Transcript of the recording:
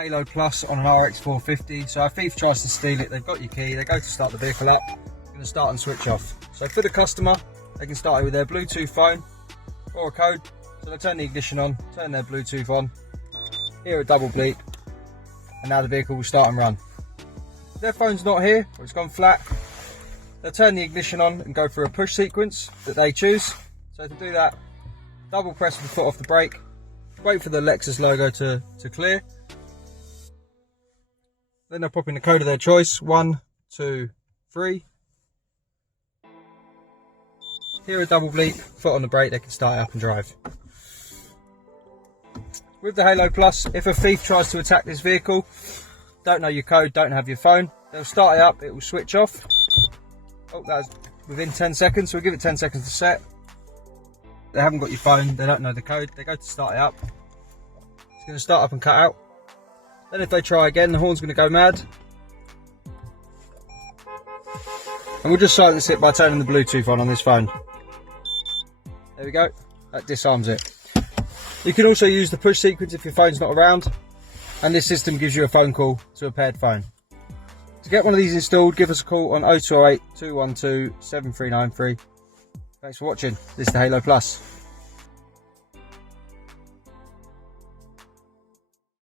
Halo Plus on an RX450. So if a thief tries to steal it, they've got your key, they go to start the vehicle app, it's going to start and switch off. So for the customer, they can start it with their Bluetooth phone or a code. So they turn the ignition on, turn their Bluetooth on, hear a double bleep, and now the vehicle will start and run. If their phone's not here or it's gone flat, they'll turn the ignition on and go through a push sequence that they choose. So to do that, double press the foot off the brake, wait for the Lexus logo to clear. Then they'll pop in the code of their choice, 1, 2, 3. Hear a double bleep, foot on the brake, they can start it up and drive. With the Halo Plus, if a thief tries to attack this vehicle, don't know your code, don't have your phone, they'll start it up, it will switch off. Oh, that was within 10 seconds, so we'll give it 10 seconds to set. They haven't got your phone, they don't know the code, they go to start it up. It's going to start up and cut out. Then if they try again, the horn's going to go mad. And we'll just silence it by turning the Bluetooth on this phone. There we go, that disarms it. You can also use the push sequence if your phone's not around, and this system gives you a phone call to a paired phone. To get one of these installed, give us a call on 0208 212 7393. Thanks for watching. This is the Halo Plus.